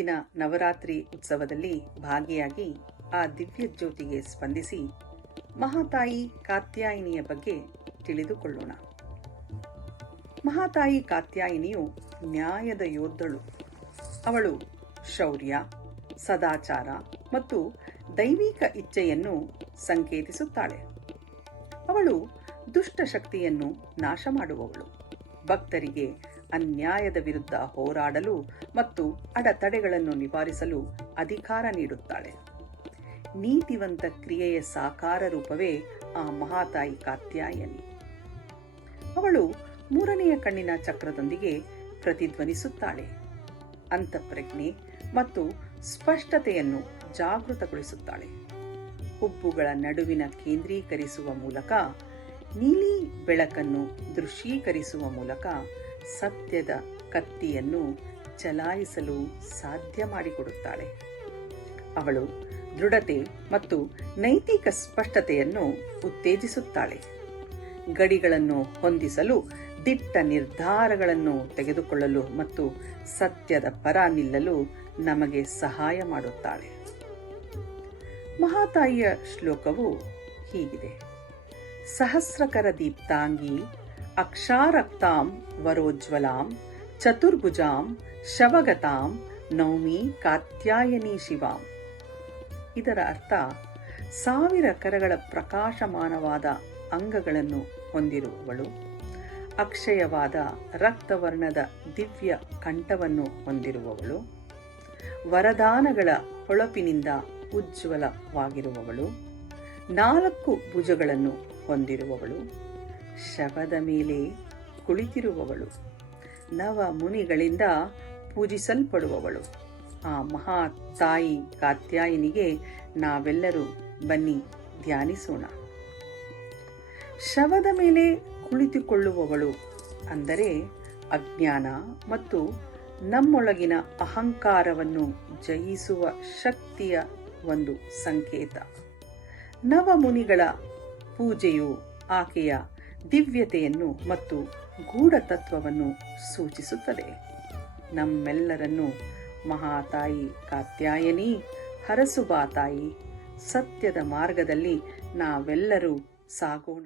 ದಿನ ನವರಾತ್ರಿ ಉತ್ಸವದಲ್ಲಿ ಭಾಗಿಯಾಗಿ ಆ ದಿವ್ಯ ಜ್ಯೋತಿಗೆ ಸ್ಪಂದಿಸಿ ಮಹಾತಾಯಿ ಕಾತ್ಯಾಯಿನಿಯ ಬಗ್ಗೆ ತಿಳಿದುಕೊಳ್ಳೋಣ. ಮಹಾತಾಯಿ ಕಾತ್ಯಾಯಿನಿಯು ನ್ಯಾಯದ ಯೋಧಳು. ಅವಳು ಶೌರ್ಯ, ಸದಾಚಾರ ಮತ್ತು ದೈವಿಕ ಇಚ್ಛೆಯನ್ನು ಸಂಕೇತಿಸುತ್ತಾಳೆ. ಅವಳು ದುಷ್ಟ ಶಕ್ತಿಯನ್ನು ನಾಶ ಮಾಡುವವಳು. ಭಕ್ತರಿಗೆ ಅನ್ಯಾಯದ ವಿರುದ್ಧ ಹೋರಾಡಲು ಮತ್ತು ಅಡೆತಡೆಗಳನ್ನು ನಿವಾರಿಸಲು ಅಧಿಕಾರ ನೀಡುತ್ತಾಳೆ. ನೀತಿವಂತ ಕ್ರಿಯೆಯ ಸಾಕಾರ ರೂಪವೇ ಆ ಮಹಾತಾಯಿ ಕಾತ್ಯಾಯನಿ. ಅವಳು ಮೂರನೆಯ ಕಣ್ಣಿನ ಚಕ್ರದೊಂದಿಗೆ ಪ್ರತಿಧ್ವನಿಸುತ್ತಾಳೆ. ಅಂತಃಪ್ರಜ್ಞೆ ಮತ್ತು ಸ್ಪಷ್ಟತೆಯನ್ನು ಜಾಗೃತಗೊಳಿಸುತ್ತಾಳೆ. ಹುಬ್ಬುಗಳ ನಡುವಿನ ಕೇಂದ್ರೀಕರಿಸುವ ಮೂಲಕ, ನೀಲಿ ಬೆಳಕನ್ನು ದೃಶ್ಯೀಕರಿಸುವ ಮೂಲಕ ಸತ್ಯದ ಕತ್ತಿಯನ್ನು ಚಲಾಯಿಸಲು ಸಾಧ್ಯ ಮಾಡಿಕೊಡುತ್ತಾಳೆ. ಅವಳು ದೃಢತೆ ಮತ್ತು ನೈತಿಕ ಸ್ಪಷ್ಟತೆಯನ್ನು ಉತ್ತೇಜಿಸುತ್ತಾಳೆ. ಗಡಿಗಳನ್ನು ಹೊಂದಿಸಲು, ದಿಟ್ಟ ನಿರ್ಧಾರಗಳನ್ನು ತೆಗೆದುಕೊಳ್ಳಲು ಮತ್ತು ಸತ್ಯದ ಪರ ನಿಲ್ಲಲು ನಮಗೆ ಸಹಾಯ ಮಾಡುತ್ತಾಳೆ. ಮಹಾತಾಯಿಯ ಶ್ಲೋಕವು ಹೀಗಿದೆ: ಸಹಸ್ರಕರ ದೀಪ್ತಾಂಗಿ ಅಕ್ಷಾರಕ್ತಾಂ ವರೋಜ್ವಲಾಂ ಚತುರ್ಭುಜಾಂ ಶವಗತಾಂ ನೌಮಿ ಕಾತ್ಯಾಯನಿ ಶಿವಾಂ. ಇದರ ಅರ್ಥ, 1000 ಕರಗಳ ಪ್ರಕಾಶಮಾನವಾದ ಅಂಗಗಳನ್ನು ಹೊಂದಿರುವವಳು, ಅಕ್ಷಯವಾದ ರಕ್ತವರ್ಣದ ದಿವ್ಯ ಕಂಠವನ್ನು ಹೊಂದಿರುವವಳು, ವರದಾನಗಳ ಹೊಳಪಿನಿಂದ ಉಜ್ವಲವಾಗಿರುವವಳು, 4 ಭುಜಗಳನ್ನು ಹೊಂದಿರುವವಳು, ಶವದ ಮೇಲೆ ಕುಳಿತಿರುವವಳು, ನವ ಮುನಿಗಳಿಂದ ಪೂಜಿಸಲ್ಪಡುವವಳು. ಆ ಮಹಾತಾಯಿ ಕಾತ್ಯಾಯಿನಿಗೆ ನಾವೆಲ್ಲರೂ ಬನ್ನಿ ಧ್ಯಾನಿಸೋಣ. ಶವದ ಮೇಲೆ ಕುಳಿತುಕೊಳ್ಳುವವಳು ಅಂದರೆ ಅಜ್ಞಾನ ಮತ್ತು ನಮ್ಮೊಳಗಿನ ಅಹಂಕಾರವನ್ನು ಜಯಿಸುವ ಶಕ್ತಿಯ ಒಂದು ಸಂಕೇತ. ನವಮುನಿಗಳ ಪೂಜೆಯು ಆಕೆಯ ದಿವ್ಯತೆಯನ್ನು ಮತ್ತು ಗೂಢತತ್ವವನ್ನು ಸೂಚಿಸುತ್ತದೆ. ನಮ್ಮೆಲ್ಲರನ್ನು ಮಹಾತಾಯಿ ಕಾತ್ಯಾಯನಿ ಹರಸುಬಾ ತಾಯಿ. ಸತ್ಯದ ಮಾರ್ಗದಲ್ಲಿ ನಾವೆಲ್ಲರೂ ಸಾಗೋಣ.